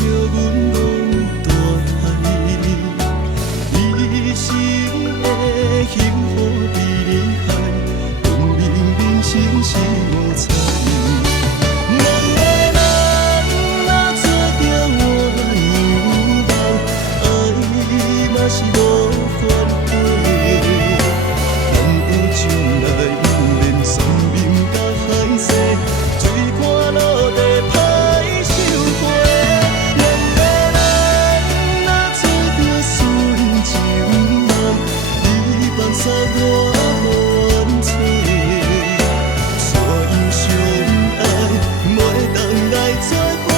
笑阮拢大海，你心的幸福比你害，分明人生是无彩。两个人若做着换有梦，爱嘛是无反悔。但有将来，阮连生命甲海誓，水看落地歹收回。两个人若做着顺情梦，你放下我无怨嗟。怎样相爱，袂当来作伙，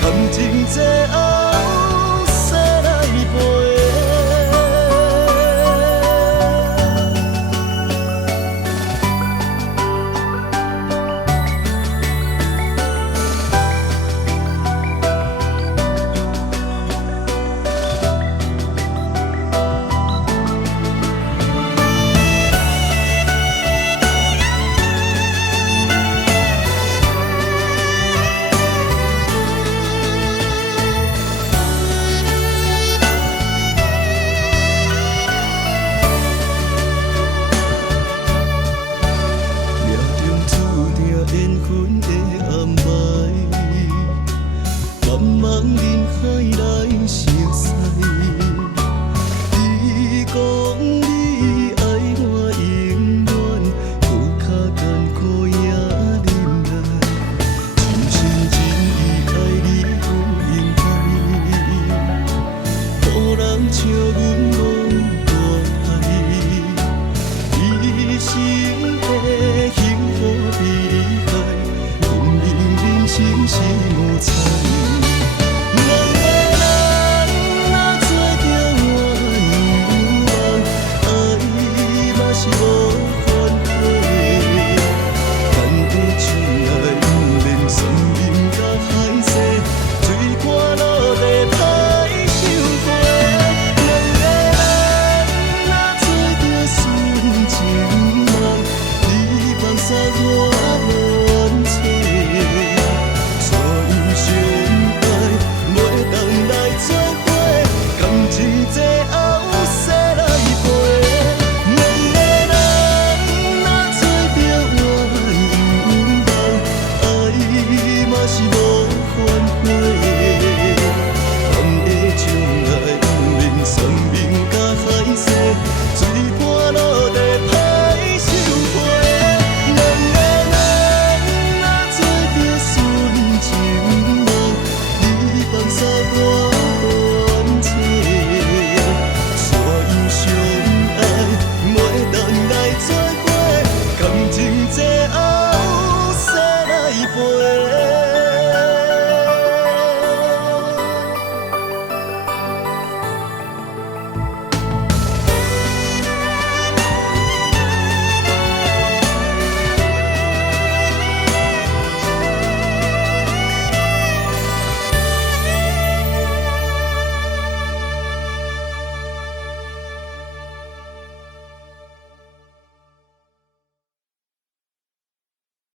感情最后驶来陪。缘分的安排，茫茫人海来相识。你讲你爱我永远，搁较艰苦也忍耐。真心真意爱你有应该，予人笑阮拢大海。你心的幸福比你害，分明人生是无彩。